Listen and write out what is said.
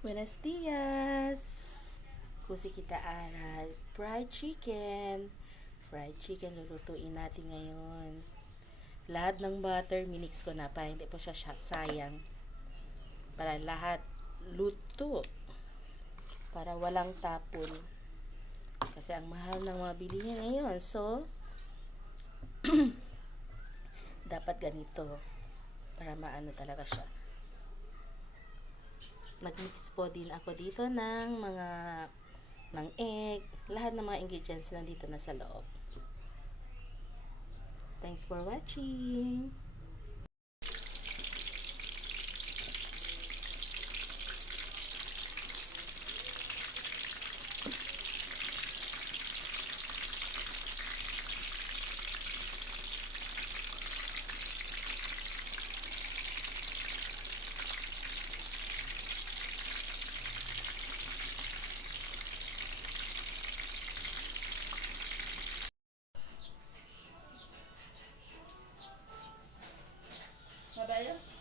Buenos dias! Kusi kita aral fried chicken. Fried chicken lulutuin natin ngayon. Lahat ng butter minix ko na para hindi po siya sayang. Para lahat luto. Para walang tapon. Kasi ang mahal ng mga bilihin ngayon. So, dapat ganito. Para maano talaga siya. Nag-mix po din ako dito ng egg, lahat ng mga ingredients nandito na sa loob. Thanks for watching! Sabayo?